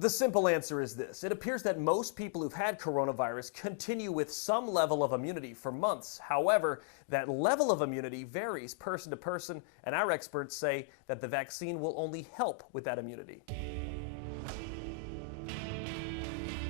The simple answer is this. It appears that most people who've had coronavirus continue with some level of immunity for months. However, that level of immunity varies person to person, and our experts say that the vaccine will only help with that immunity.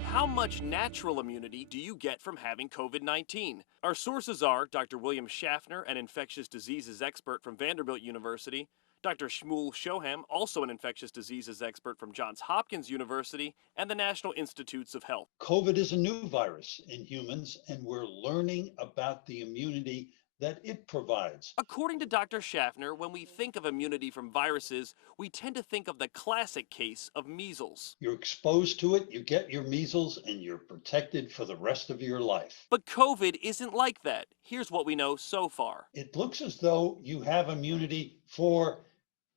How much natural immunity do you get from having COVID-19? Our sources are Dr. William Schaffner, an infectious diseases expert from Vanderbilt University, Dr. Shmuel Shoham, also an infectious diseases expert from Johns Hopkins University, and the National Institutes of Health. COVID is a new virus in humans, and we're learning about the immunity that it provides. According to Dr. Schaffner, when we think of immunity from viruses, we tend to think of the classic case of measles. You're exposed to it, you get your measles, and you're protected for the rest of your life. But COVID isn't like that. Here's what we know so far. It looks as though you have immunity for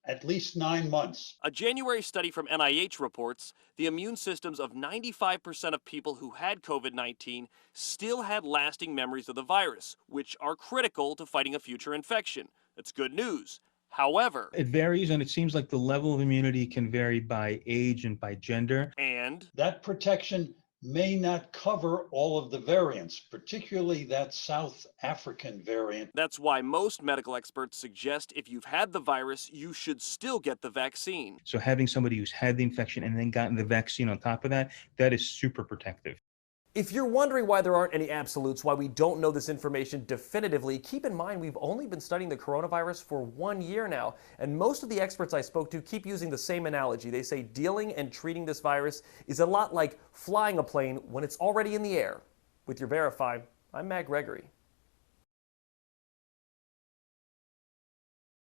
at least 9 months. A January study from NIH reports the immune systems of 95% of people who had COVID-19 still had lasting memories of the virus, which are critical to fighting a future infection. That's good news. However, it varies, and it seems like the level of immunity can vary by age and by gender. And that protection may not cover all of the variants, particularly that South African variant. That's why most medical experts suggest if you've had the virus, you should still get the vaccine. So having somebody who's had the infection and then gotten the vaccine on top of that, that is super protective. If you're wondering why there aren't any absolutes, why we don't know this information definitively, keep in mind we've only been studying the coronavirus for 1 year now, and most of the experts I spoke to keep using the same analogy. They say dealing and treating this virus is a lot like flying a plane when it's already in the air. With your Verify, I'm Matt Gregory.